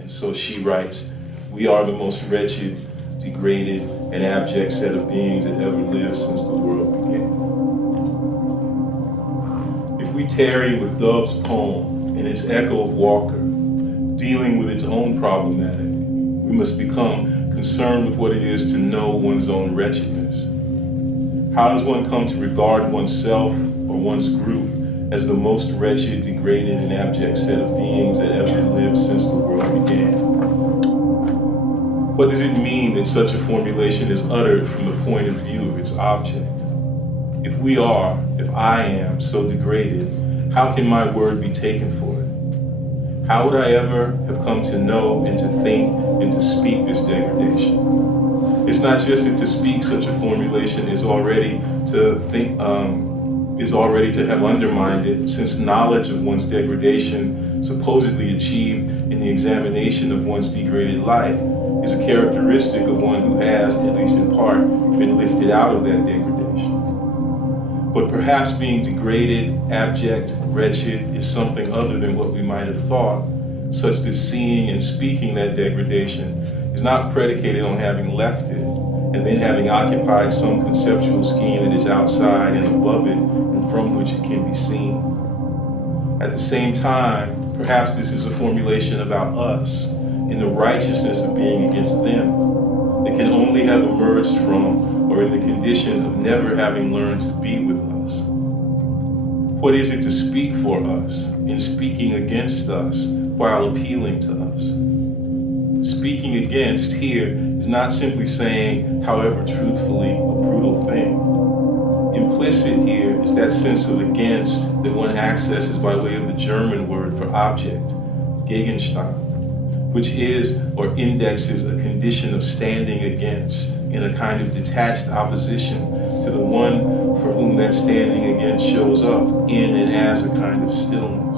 And so she writes, "We are the most wretched, degraded, and abject set of beings that ever lived since the world began." If we tarry with Dove's poem and its echo of Walker, dealing with its own problematic, we must become concerned with what it is to know one's own wretchedness. How does one come to regard oneself or one's group as the most wretched, degraded, and abject set of beings that ever lived since the world began? What does it mean that such a formulation is uttered from the point of view of its object? If I am so degraded, how can my word be taken for it? How would I ever have come to know and to think and to speak this degradation? It's not just that to speak such a formulation is already to have undermined it, since knowledge of one's degradation, supposedly achieved in the examination of one's degraded life, is a characteristic of one who has, at least in part, been lifted out of that degradation. But perhaps being degraded, abject, wretched is something other than what we might have thought, such that seeing and speaking that degradation is not predicated on having left it and then having occupied some conceptual scheme that is outside and above it and from which it can be seen. At the same time, perhaps this is a formulation about us in the righteousness of being against them that can only have emerged from or in the condition of never having learned to be with us. What is it to speak for us in speaking against us while appealing to us? Speaking against here is not simply saying, however truthfully, a brutal thing. Implicit here is that sense of against that one accesses by way of the German word for object, Gegenstand, which is or indexes a condition of standing against in a kind of detached opposition to the one for whom that standing against shows up in and as a kind of stillness.